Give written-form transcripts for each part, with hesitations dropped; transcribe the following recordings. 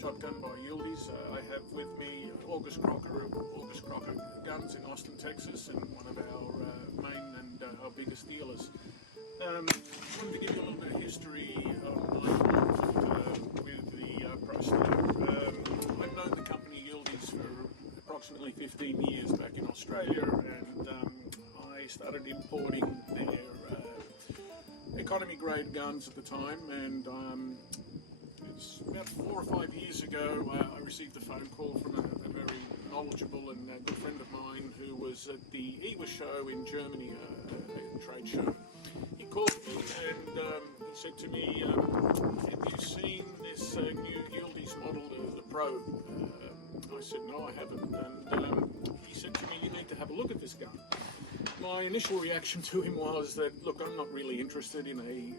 shotgun by Yildiz. I have with me August Crocker of August Crocker Guns in Austin, Texas, and one of our main and our biggest dealers. I wanted to give you a little bit of history of my involvement with the ProStar. I've known the company Yildiz for approximately 15 years back in Australia, and I started importing their economy grade guns at the time, and it's about 4 or 5 years ago I received a phone call from a very knowledgeable and good friend of mine who was at the EWA show in Germany, a trade show. He called me and he said to me, have you seen this new Yildiz model, the Pro? I said, no, I haven't. And he said to me, you need to have a look at this gun. My initial reaction to him was that, look, I'm not really interested in a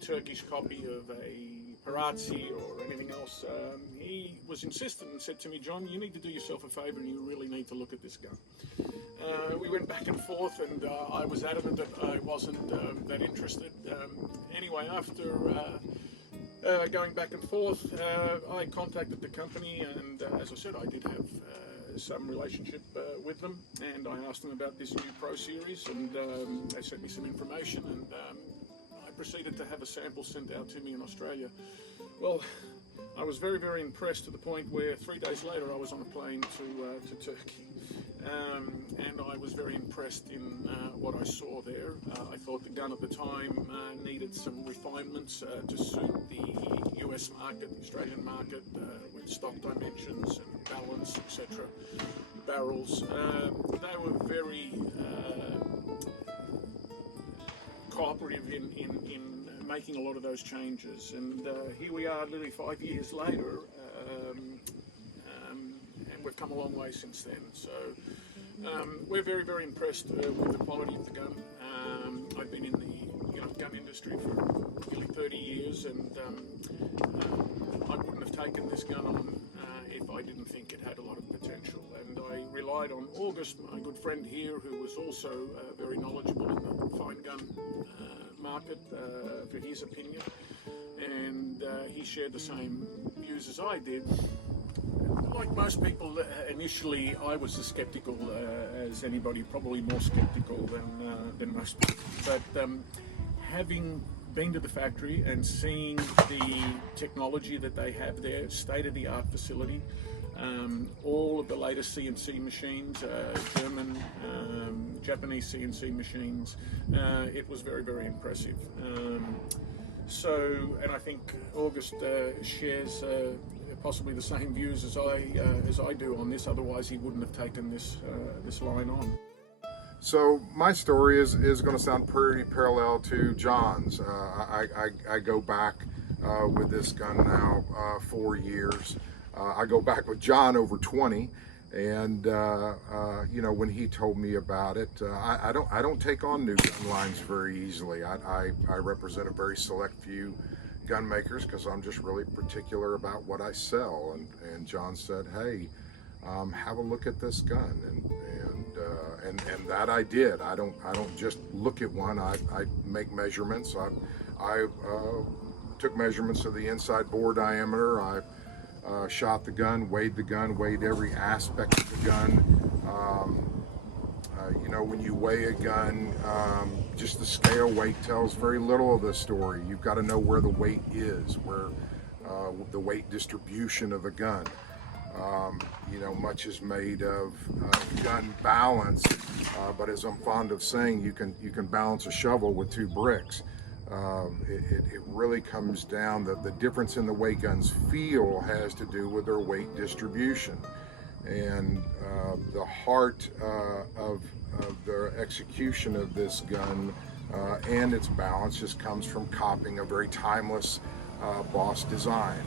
Turkish copy of a Parazzi or anything else. He was insistent and said to me, John, you need to do yourself a favour and you really need to look at this gun. We went back and forth, and I was adamant that I wasn't that interested. Anyway, after going back and forth, I contacted the company, and as I said, I did have some relationship with them, and I asked them about this new Pro Series, and they sent me some information, and I proceeded to have a sample sent out to me in Australia. Well, I was very, very impressed, to the point where 3 days later I was on a plane to Turkey, and I was very impressed in what I saw there. I thought the gun at the time needed some refinements to suit the US market, the Australian market, with stock dimensions and balance, etc. Barrels. They were very cooperative in making a lot of those changes, and here we are literally 5 years later, and we've come a long way since then. So we're very, very impressed with the quality of the gun. I've been in the gun industry for nearly 30 years, and I wouldn't have taken this gun on if I didn't think it had a lot of potential. And I relied on August, my good friend here, who was also very knowledgeable in the fine gun market, for his opinion, and he shared the same views as I did. Like most people, initially I was as skeptical as anybody, probably more skeptical than most people. But having been to the factory and seeing the technology that they have there, state-of-the-art facility, all of the latest CNC machines, German, Japanese CNC machines, it was very, very impressive. And I think August shares possibly the same views as I do on this. Otherwise, he wouldn't have taken this line on. So my story is going to sound pretty parallel to John's. I go back with this gun now 4 years. I go back with John over 20, and you know, when he told me about it, I don't take on new gun lines very easily. I represent a very select few gun makers because I'm just really particular about what I sell. And John said, hey, have a look at this gun, and that I did. I don't just look at one. I make measurements. I took measurements of the inside bore diameter. I shot the gun, weighed every aspect of the gun. You know, when you weigh a gun, just the scale weight tells very little of the story. You've got to know where the weight is, where the weight distribution of the gun. You know, much is made of gun balance, but as I'm fond of saying, you can balance a shovel with 2 bricks. It really comes down, the difference in the way guns feel has to do with their weight distribution, and the heart of the execution of this gun and its balance just comes from copying a very timeless Boss design.